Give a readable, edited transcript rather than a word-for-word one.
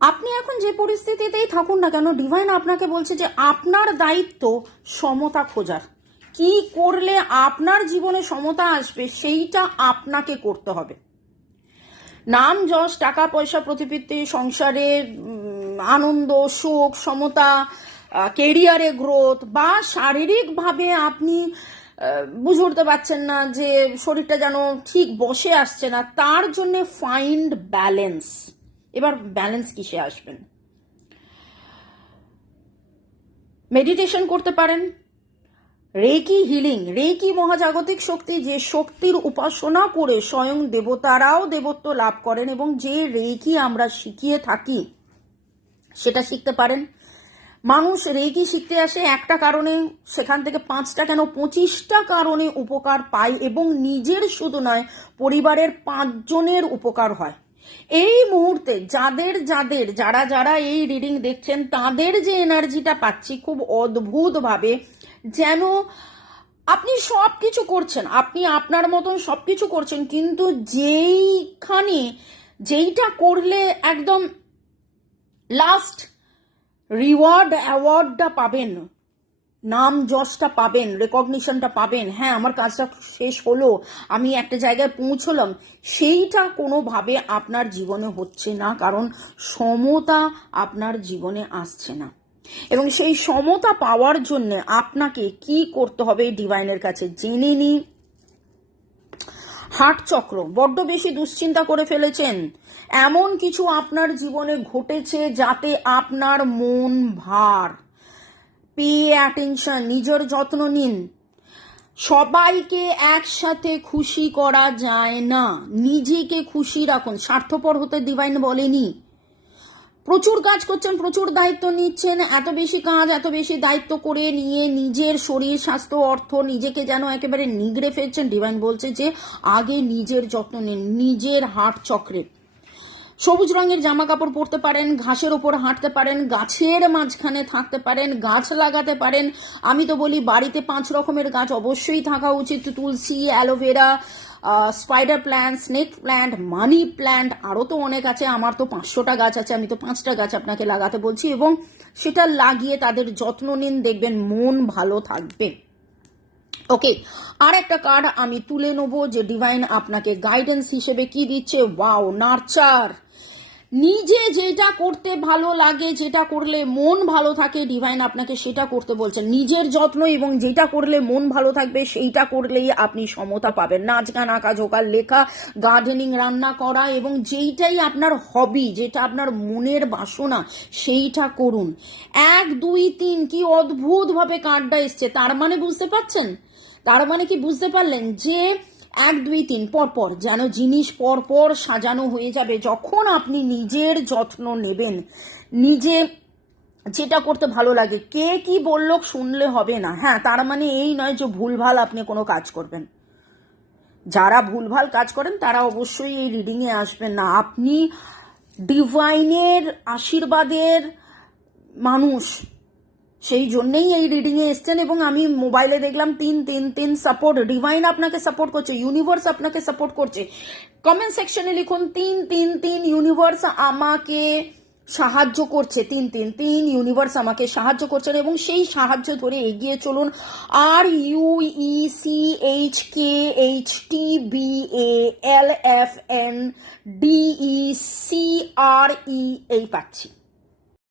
আপনি এখন যে পরিস্থিতিতেই থাকুন না কেন, ডিভাইন আপনাকে বলছে যে আপনার দায়িত্ব সমতা খোঁজার। কি করলে আপনার জীবনে সমতা আসবে সেইটা আপনাকে করতে হবে। নাম যশ, টাকা পয়সা, প্রতিপত্তি, সংসারে আনন্দ, সুখ, সমতা, কেরিয়ারে গ্রোথ, বা শারীরিকভাবে আপনি বুঝে উঠতে পারছেন না যে শরীরটা যেন ঠিক বসে আসছে না, তার জন্য ফাইন্ড ব্যালেন্স। এবার ব্যালেন্স কিসে আসবেন? মেডিটেশন করতে পারেন, রেকি হিলিং, রেকি মহাজাগতিক শক্তি, যে শক্তির উপাসনা করে স্বয়ং দেবতারাও দেবত্ব লাভ করেন, এবং যে রেকি আমরা শিখিয়ে থাকি সেটা শিখতে পারেন। মানুষ রেকি শিখতে আসে একটা কারণে, সেখান থেকে 5টা কেন 25টা কারণে উপকার পায়, এবং নিজের শুধু নয়, পরিবারের 5 জনের উপকার হয়। এই মুহূর্তে যারা যারা এই রিডিং দেখছেন, তাদের যে এনার্জিটা পাচ্ছি খুব অদ্ভুত ভাবে, যেন আপনি সব কিছু করছেন, আপনি আপনার মতন সব কিছু করছেন, কিন্তু যেইটা করলে একদম লাস্ট রিওয়ার্ড অ্যাওয়ার্ডটা পাবেন, নাম যশটা পাবেন, রেকগনিশনটা পাবেন, হ্যাঁ আমার কাজটা শেষ হলো, আমি একটা জায়গায় পৌঁছলাম, সেইটা কোনোভাবে আপনার জীবনে হচ্ছে না, কারণ সমতা আপনার জীবনে আসছে না। এবং সেই সমতা পাওয়ার জন্য আপনাকে কি করতে হবে ডিভাইনের কাছে জেনে নিই। হার্ট চক্র, বড্ড বেশি দুশ্চিন্তা করে ফেলেছেন, এমন কিছু আপনার জীবনে ঘটেছে যাতে আপনার মন ভার। পে অ্যাটেনশন, নিজের যত্ন নিন। সবাইকে একসাথে খুশি করা যায় না, নিজেকে খুশি রাখুন। স্বার্থপর হতে ডিভাইন বলেনি। প্রচুর কাজ করছেন, প্রচুর দায়িত্ব নিচ্ছেন, এত বেশি কাজ, এত বেশি দায়িত্ব করে নিয়ে নিজের শরীর, স্বাস্থ্য, অর্থ, নিজেকে যেন একেবারে নিগড়ে ফেলছেন। ডিভাইন বলছে যে আগে নিজের যত্ন নিন। নিজের হার্ট চক্রে সবুজ রঙের জামা কাপড় পরতে পারেন, ঘাসের ওপর হাঁটতে পারেন, গাছের মাঝখানে থাকতে পারেন, গাছ লাগাতে পারেন। আমি তো বলি বাড়িতে 5 রকমের গাছ অবশ্যই থাকা উচিত। তুলসী, aloe vera, spider plant, snake plant, money plant, আরও তো অনেক আছে। আমার তো 500টা গাছ আছে, আমি তো 5টা গাছ আপনাকে লাগাতে বলছি, এবং সেটা লাগিয়ে তাদের যত্ন নিন, দেখবেন মন ভালো থাকবে। ওকে, আর একটা কার্ড আমি তুলে নেবো যে ডিভাইন আপনাকে গাইডেন্স হিসেবে কি দিচ্ছে। Wow, nurture. নিজে যেটা করতে ভালো লাগে, যেটা করলে মন ভালো থাকে, ডিভাইন আপনাকে সেটা করতে বলছেন। নিজের যত্ন, এবং যেটা করলে মন ভালো থাকবে সেইটা করলেই আপনি সমতা পাবেন। নাচ গান, আঁকা ঝোঁকা, লেখা, গার্ডেনিং, রান্না করা, এবং যেইটাই আপনার হবি, যেটা আপনার মনের বাসনা, সেইটা করুন। 1 2 3, কি অদ্ভুতভাবে কার্ডটা এসছে। তার মানে বুঝতে পারছেন? তার মানে কি বুঝতে পারলেন যে 1 2 3 পরপর যেন জিনিস পরপর সাজানো হয়ে যাবে যখন আপনি নিজের যত্ন নেবেন। নিজে যেটা করতে ভালো লাগে, কে কি বললো শুনলে হবে না। হ্যাঁ, তার মানে এই নয় যে ভুলভাল আপনি কোনো কাজ করবেন। যারা ভুলভাল কাজ করেন তারা অবশ্যই এই রিডিংয়ে আসবেন না। আপনি ডিভাইনের আশীর্বাদের মানুষ, সেই জন্যই এই রিডিংয়ে এসছেন। এবং আমি মোবাইলে দেখলাম 3 3 3 সাপোর্ট। ডিভাইন আপনাকে সাপোর্ট করছে, ইউনিভার্স আপনাকে সাপোর্ট করছে। কমেন্ট সেকশনে লিখুন 3 3 3, ইউনিভার্স আমাকে সাহায্য করছে। 3 3 3, ইউনিভার্স আমাকে সাহায্য করছেন, এবং সেই সাহায্য ধরে এগিয়ে চলুন। RUECHKHTBALFNDECRE এই পাচ্ছি।